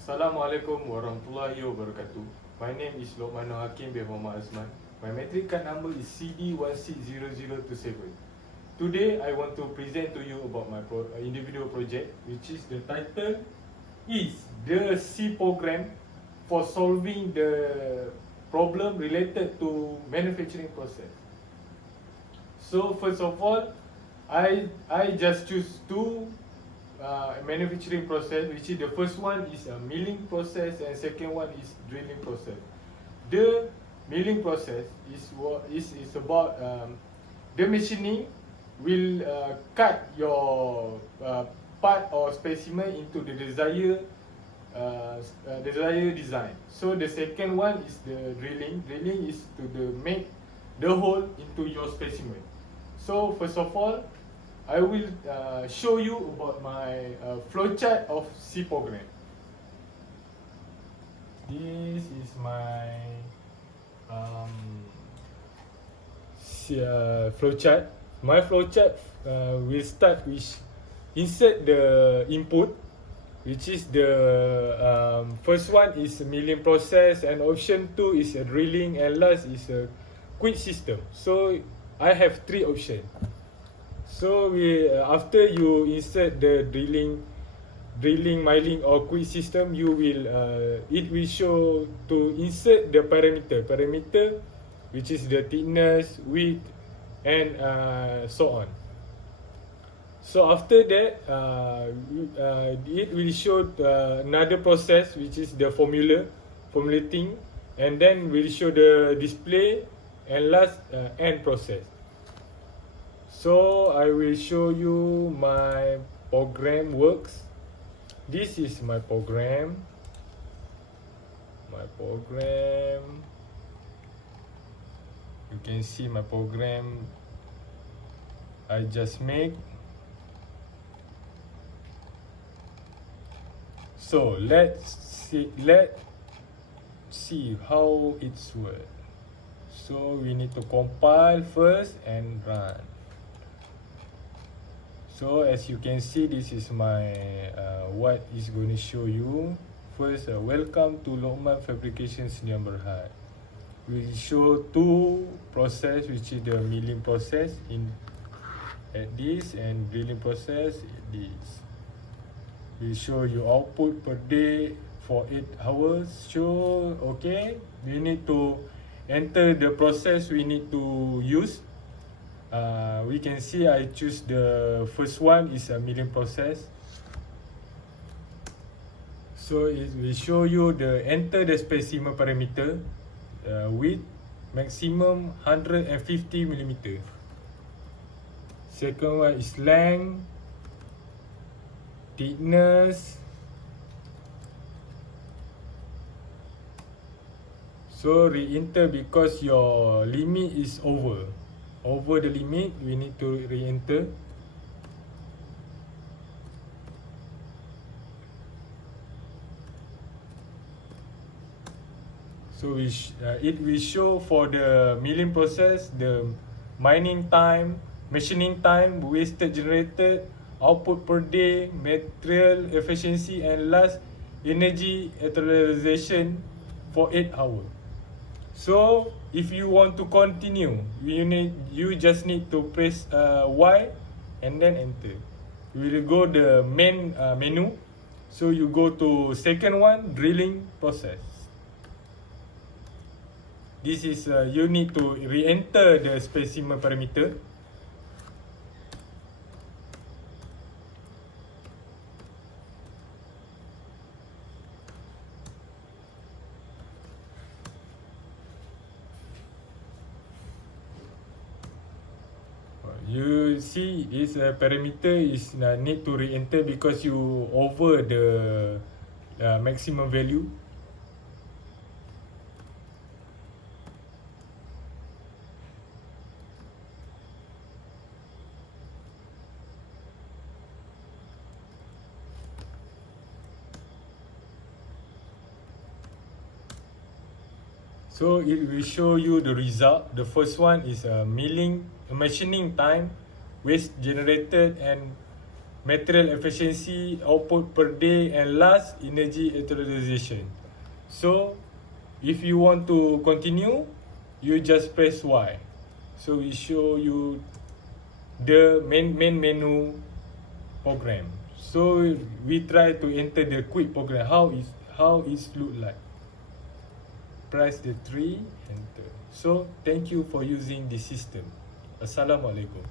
Assalamualaikum warahmatullahi wabarakatuh. My name is Lokman Hakim bin Muhammad Azman. My matric card number is CD160027. Today I want to present to you about my individual project, which is the title is the C program for solving the problem related to manufacturing process. So first of all, I just choose two manufacturing process, which is the first one is a milling process and second one is drilling process. The milling process is about the machining will cut your part or specimen into the desired design. So the second one is the drilling. Drilling is to make the hole into your specimen. So first of all, I will show you about my flowchart of C program. This is my flowchart. My flowchart will start with insert the input, which is the first one is milling process, and option 2 is a drilling, and last is a quick system. So I have 3 options. So after you insert the drilling, milling or quick system, you will it will show to insert the parameter, which is the thickness, width, and so on. So after that, it will show another process, which is the formulating, and then will show the display, and last end process. So I will show you my program works. This is my program. You can see my program I just make. So let's see how it's work. So we need to compile first and run. So as you can see, this is my what is going to show you. First, welcome to Lokman Fabrication Sdn Bhd. We will show two process, which is the milling process at this and drilling process at this. We show you output per day for 8 hours. Show okay. We need to enter the process we need to use. We can see I choose the first one is a milling process. So it will show you the enter the specimen parameter, width maximum 150 mm. Second one is length, thickness. So re-enter because your limit is over the limit, we need to re-enter. So it will show for the milling process the mining time, machining time, wasted generated, output per day, material efficiency, and last energy utilization for 8 hours. So if you want to continue, you just need to press Y and then enter. You will go the main menu. So you go to second one, drilling process. This is you need to re-enter the specimen parameter. You see this parameter is need to re-enter because you over the maximum value. So it will show you the result. The first one is machining time, waste generated, and material efficiency, output per day, and last, energy utilization. So if you want to continue, you just press Y. So we show you the main menu program. So we try to enter the quick program. How it look like. Press the 3, enter. So thank you for using this system. Assalamualaikum.